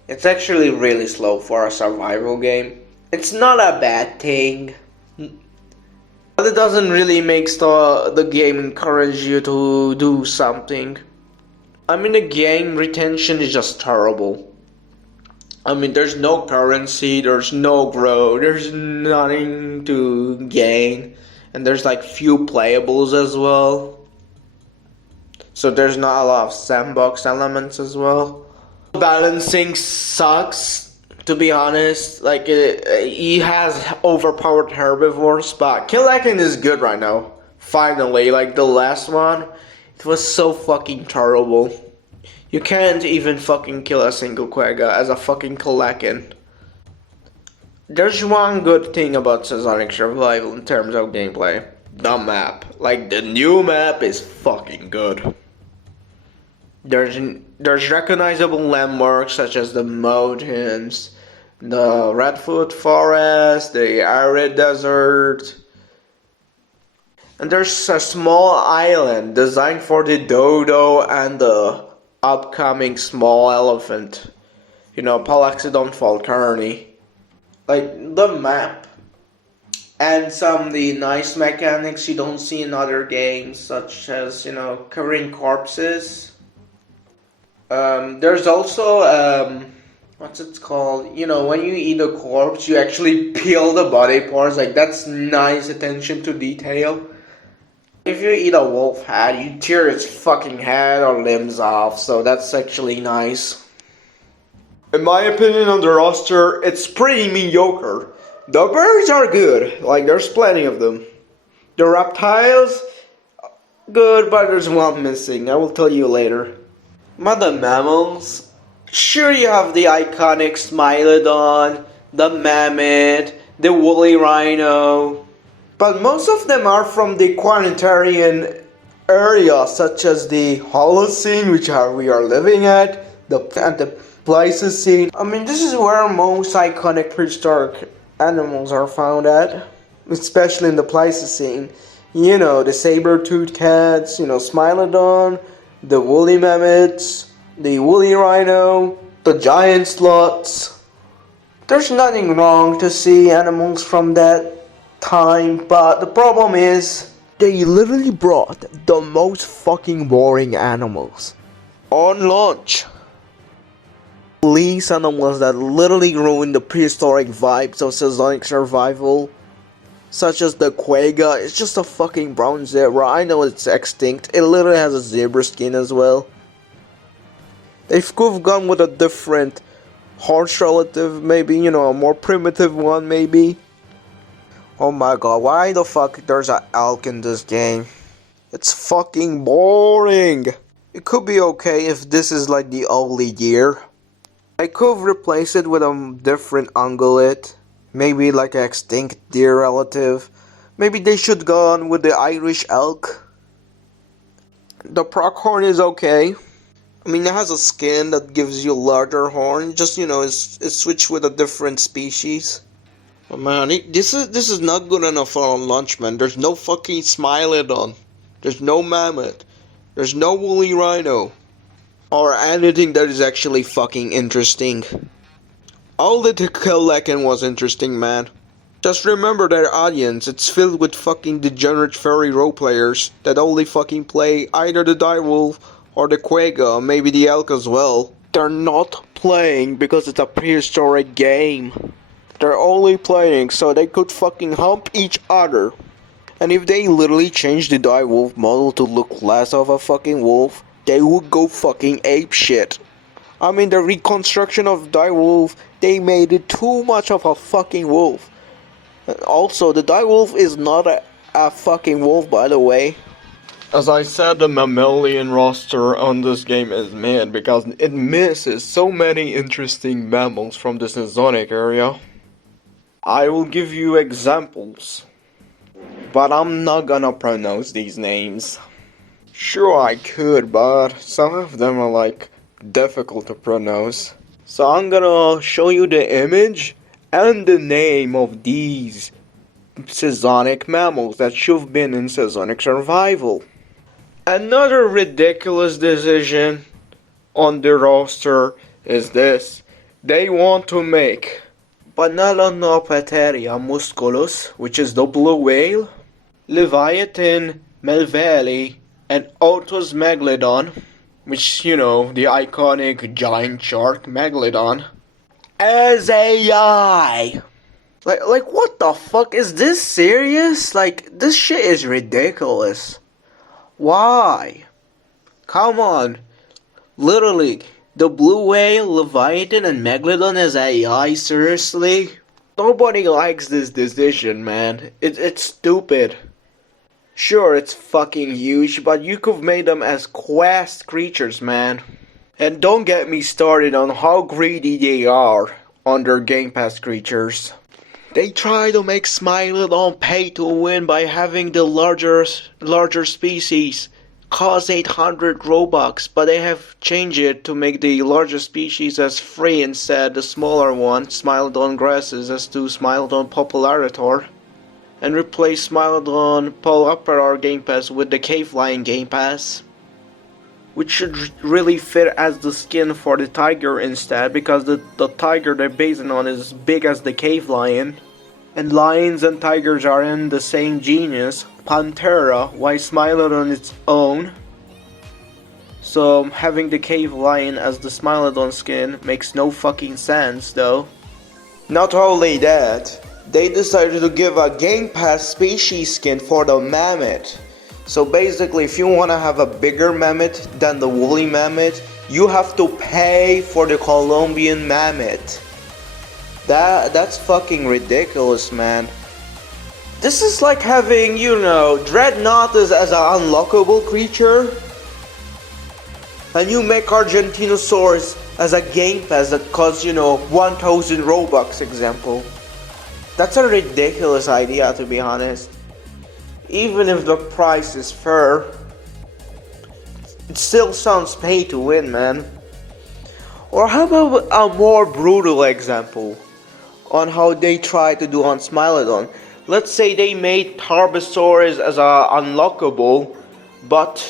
It's actually really slow for a survival game. It's not a bad thing, but it doesn't really make the game encourage you to do something. I mean, the game retention is just terrible. I mean, there's no currency, there's no growth, there's nothing to gain, and there's like few playables as well. So there's not a lot of sandbox elements as well. Balancing sucks, to be honest. Like, he has overpowered herbivores, but kill hacking is good right now. Finally, like the last one. It was so fucking terrible. You can't even fucking kill a single Quagga as a fucking Kalakin. There's one good thing about Cenozoic Survival in terms of gameplay. The map. Like, the new map is fucking good. There's recognizable landmarks such as the mountains, the Redwood Forest, the arid desert. And there's a small island designed for the dodo and the upcoming small elephant. Palaxidon Falcarni. Like, the map. And some of the nice mechanics you don't see in other games, such as, covering corpses. There's also, what's it called? When you eat a corpse, you actually peel the body parts. Like, that's nice attention to detail. If you eat a wolf head, you tear its fucking head or limbs off, so that's actually nice. In my opinion on the roster, it's pretty mediocre. The birds are good, like there's plenty of them. The reptiles, good, but there's one missing, I will tell you later. But the mammals, sure you have the iconic Smilodon, the mammoth, the woolly rhino, but most of them are from the Quaternarian area, such as the Holocene, which we are living at, the Pleistocene. I mean, this is where most iconic prehistoric animals are found at, especially in the Pleistocene. The saber-toothed cats, Smilodon, the woolly mammoths, the woolly rhino, the giant sloths. There's nothing wrong to see animals from that time, but the problem is they literally brought the most fucking boring animals on launch. These animals that literally ruined the prehistoric vibes of Cenozoic survival, such as the quagga. It's just a fucking brown zebra. I know it's extinct. It literally has a zebra skin as well. They could have gone with a different horse relative, maybe, a more primitive one, maybe. Oh my god, why the fuck there's an elk in this game? It's fucking boring. It could be okay if this is like the only year. I could have replaced it with a different ungulate. Maybe like an extinct deer relative. Maybe they should go on with the Irish elk. The pronghorn is okay. I mean, it has a skin that gives you a larger horn. Just, it's switched with a different species. But man, this is not good enough for a launch, man. There's no fucking Smilodon. There's no mammoth. There's no woolly rhino. Or anything that is actually fucking interesting. All the Telekin was interesting, man. Just remember their audience. It's filled with fucking degenerate furry role players that only fucking play either the direwolf or the quagga, maybe the elk as well. They're not playing because it's a prehistoric game. They're only playing so they could fucking hump each other. And if they literally changed the direwolf model to look less of a fucking wolf, they would go fucking apeshit. I mean, the reconstruction of direwolf, they made it too much of a fucking wolf. Also, the direwolf is not a fucking wolf, by the way. As I said, the mammalian roster on this game is mid because it misses so many interesting mammals from the Cenozoic area. I will give you examples, but I'm not gonna pronounce these names. Sure, I could, but some of them are like difficult to pronounce. So I'm gonna show you the image and the name of these Cenozoic mammals that should have been in Cenozoic survival. Another ridiculous decision on the roster is this. They want to make Banalonopteria musculus, which is the blue whale, Leviathan melveli, and Otus megalodon, which, the iconic giant shark megalodon, as AI. Like what the fuck? Is this serious? Like, this shit is ridiculous. Why? Come on. Literally, the blue whale, Leviathan, and Megalodon as AI, seriously? Nobody likes this decision, man. It's stupid. Sure, it's fucking huge, but you could have made them as quest creatures, man. And don't get me started on how greedy they are on their Game Pass creatures. They try to make Smilodon pay to win by having the larger species cost 800 Robux, but they have changed it to make the larger species as free instead the smaller one, Smilodon grasses, as to Smilodon popularitor, and replace Smilodon Paleontology Game Pass with the Cave Lion Game Pass, which should really fit as the skin for the tiger instead, because the tiger they're basing on is big as the cave lion. And lions and tigers are in the same genus, Panthera, why Smilodon its own. So having the cave lion as the Smilodon skin makes no fucking sense though. Not only that, they decided to give a Game Pass species skin for the mammoth. So basically, if you want to have a bigger mammoth than the woolly mammoth, you have to pay for the Colombian mammoth. That's fucking ridiculous, man. This is like having, you know, Dreadnought as an unlockable creature, and you make Argentinosaurus as a Game Pass that costs, you know, 1000 Robux, example. That's a ridiculous idea, to be honest. Even if the price is fair, it still sounds pay to win, man. Or how about a more brutal example on how they try to do on Smilodon? Let's say they made Tarbosaurus as a unlockable, but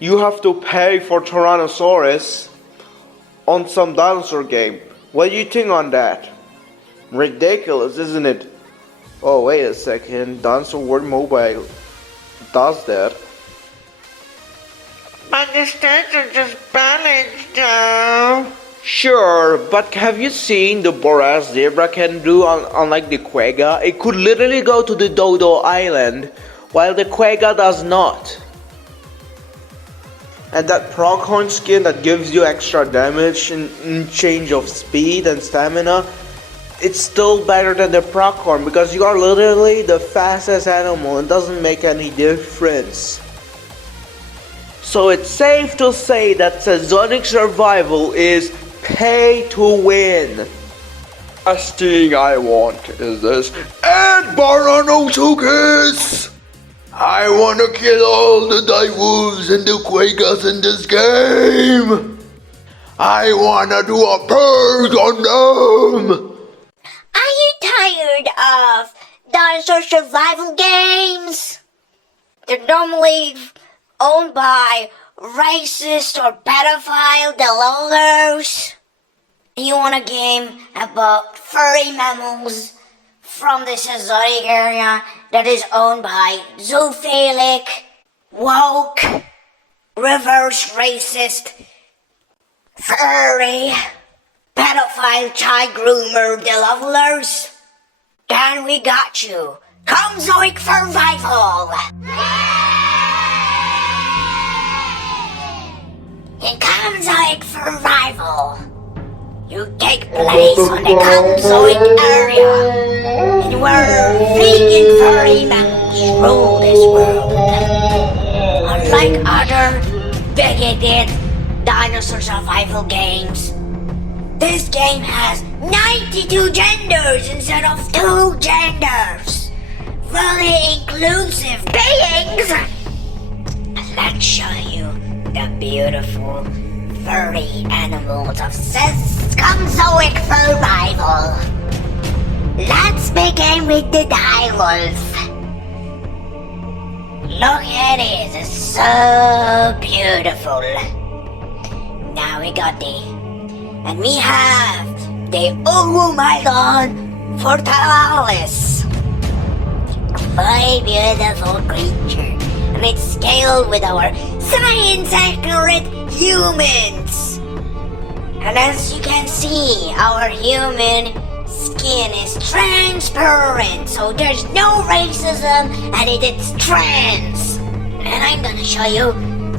you have to pay for Tyrannosaurus on some dinosaur game. What do you think on that? Ridiculous, isn't it? Oh, wait a second. Dinosaur World Mobile does that. But the stats are just balanced though. Sure, but have you seen the Boras Zebra can do on like the Quagga? It could literally go to the Dodo Island, while the Quagga does not. And that Pronghorn skin that gives you extra damage in change of speed and stamina, it's still better than the Pronghorn because you are literally the fastest animal. It doesn't make any difference. So it's safe to say that Cenozoic survival is pay to win. Last thing I want is this and Baranotocus! I wanna kill all the Direwolves and the Quaggas in this game! I wanna do a purge on them! Are you tired of dinosaur survival games? They're normally owned by racist or pedophile developers. You want a game about furry mammals from the Cenozoic area that is owned by zoophilic, woke, reverse racist, furry, pedophile child groomer developers? Then we got you. Cenozoic survival! In Cenozoic survival, you take place on the Cenozoic area, and where vegan furry mammals rule this world. Unlike other bigoted dinosaur survival games, this game has 92 genders instead of 2 genders. Really inclusive beings! Let's show you the beautiful furry animals of Cenozoic survival. Let's begin with the direwolf. Look at it, it's so beautiful. Now we got and we have the Oomylon fortalis. Very beautiful creature, and it's scaled with our science accurate humans. And as you can see, our human skin is transparent, so there's no racism and it is trans. And I'm gonna show you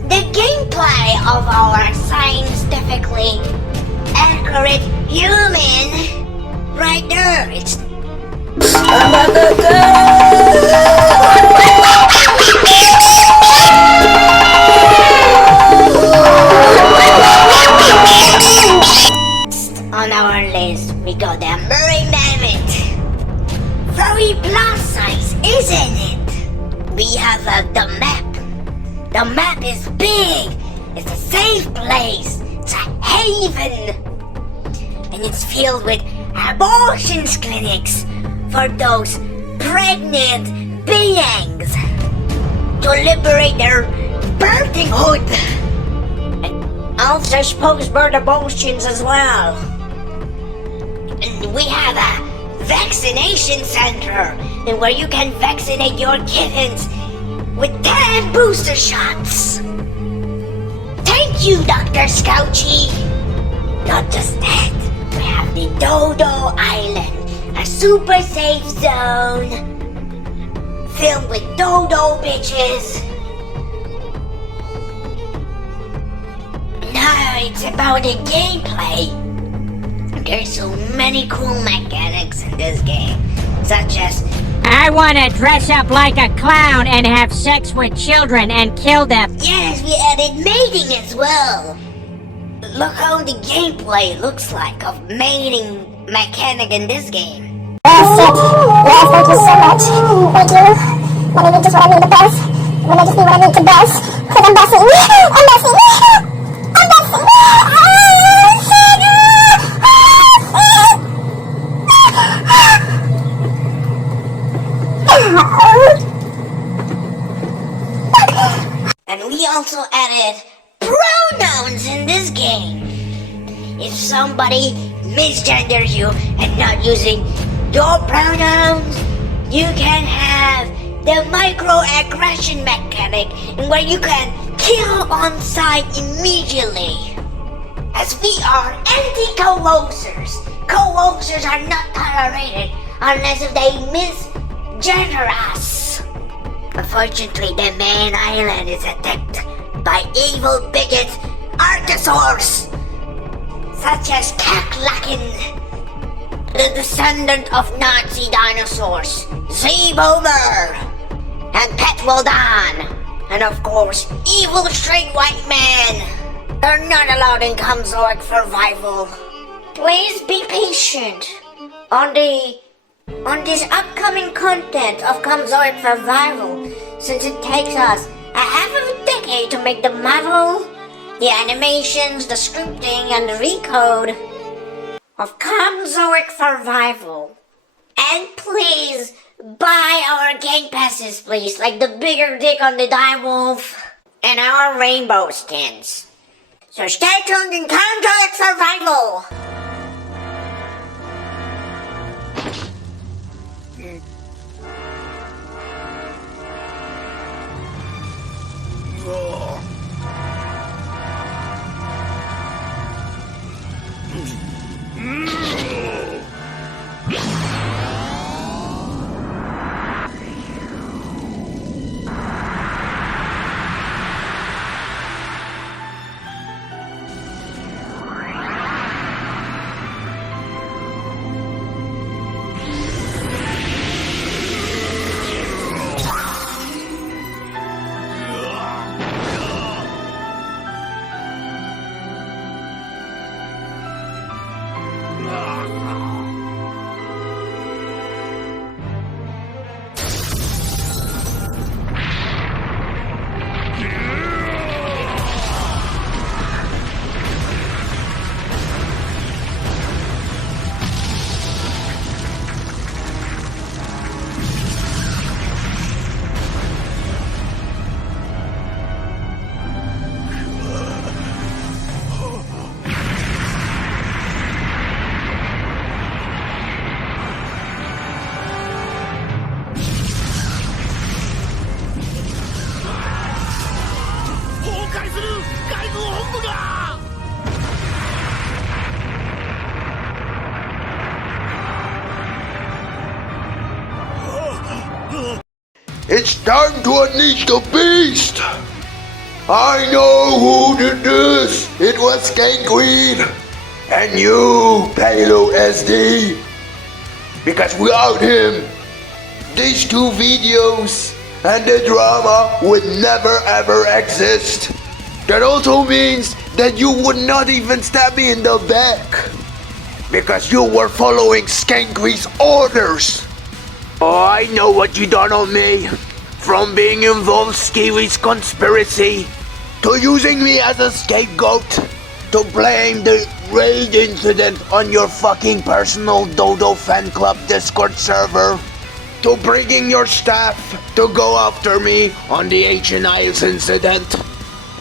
the gameplay of our scientifically accurate human right there. It's on our list, we got the Murray Mammoth. Very plus size, isn't it? We have the map. The map is big. It's a safe place. It's a haven. And it's filled with abortion clinics for those pregnant beings to liberate their birthing hood. And ulcers post-birth abortions as well. And we have a vaccination center where you can vaccinate your kittens with 10 booster shots. Thank you, Dr. Scouchy. Not just that, we have the Dodo Island, a super safe zone filled with dodo bitches. Now it's about the gameplay. There's so many cool mechanics in this game, such as I want to dress up like a clown and have sex with children and kill them. yes, we added mating as well. Look how the gameplay looks like of mating mechanic in this game. Oh shit! Yes, thank you so much. Thank you. Let me just what I need to boss. Let me just be what I need to boss. Cause I'm bossing. I'm bossing. I'm bossing. And we also added pronouns in this game. If somebody misgenders you and not using your pronouns, you can have the microaggression mechanic where you can kill on sight immediately. As we are anti-coercers, coercers are not tolerated unless if they misgender us. Unfortunately, the main island is attacked by evil bigot archosaurs, such as Kaklakin, the descendant of Nazi dinosaurs, Z-Boomer, and Petroldan, and of course, evil straight white man. They're not allowed in Cenozoic survival. Please be patient on this upcoming content of Cenozoic survival, since it takes us a half of a decade to make the model, the animations, the scripting, and the recode of Cenozoic survival. And please buy our game passes, please, like the bigger dick on the direwolf and our rainbow skins. So stay tuned in Cenozoic survival. It's time to unleash the beast! I know who did this! It was Queen and you, HaloSD! Because without him, these two videos and the drama would never ever exist. That also means that you would not even stab me in the back. Because you were following Skankry's orders. Oh, I know what you done on me. From being involved in Kiwi's conspiracy, to using me as a scapegoat, to blame the raid incident on your fucking personal Dodo fan club Discord server, to bringing your staff to go after me on the Ancient Isles incident.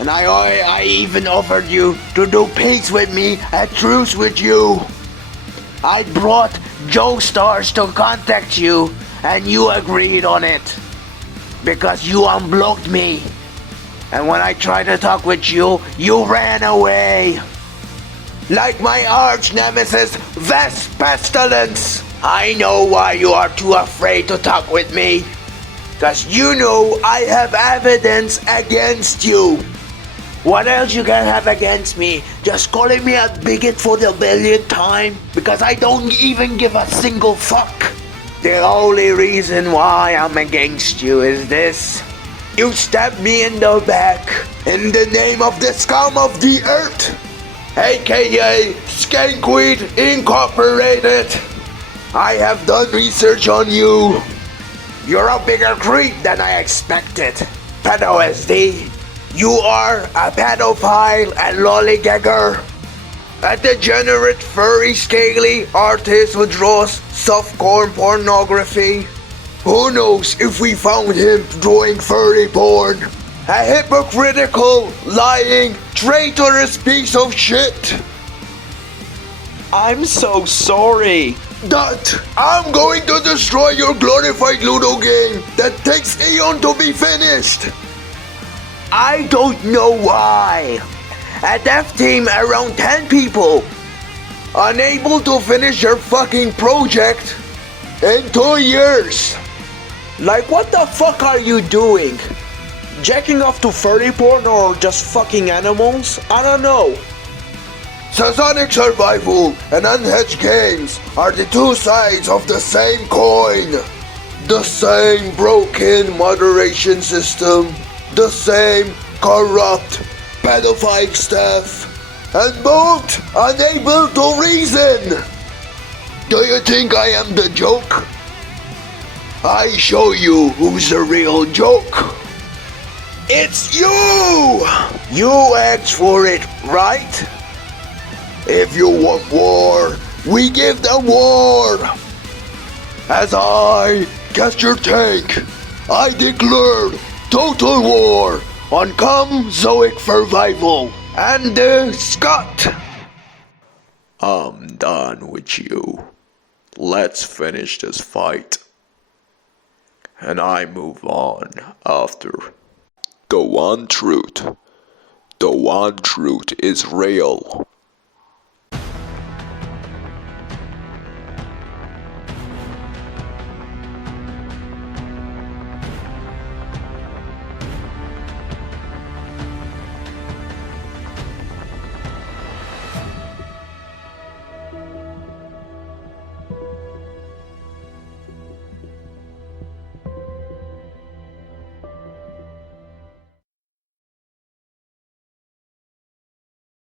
And I even offered you to do peace with me, a truce with you. I brought Joe Stars to contact you, and you agreed on it. Because you unblocked me. And when I tried to talk with you, you ran away. Like my arch nemesis, Vest Pestilence. I know why you are too afraid to talk with me. Cause you know I have evidence against you. What else you can have against me? Just calling me a bigot for the billionth time? Because I don't even give a single fuck. The only reason why I'm against you is this. You stabbed me in the back in the name of the scum of the earth, aka Skankweed Incorporated. I have done research on you. You're a bigger creep than I expected. HaloSD, you are a pedophile and lollygagger. A degenerate furry scaly artist who draws softcore pornography. Who knows if we found him drawing furry porn? A hypocritical, lying, traitorous piece of shit. I'm so sorry. That I'm going to destroy your glorified Ludo game that takes eon to be finished. I don't know why. A dev team around 10 people, unable to finish your fucking project in 2 years. Like, what the fuck are you doing? Jacking off to furry porn or just fucking animals? I don't know. Cenozoic survival and unhedged games are the two sides of the same coin. The same broken moderation system, the same corrupt pedophile staff, and both unable to reason. Do you think I am the joke? I show you who's the real joke. It's you! You asked for it, right? If you want war, we give them war. As I cast your tank, I declare total war on Cenozoic survival and Scott. I'm done with you. Let's finish this fight. And I move on after. The one truth is real.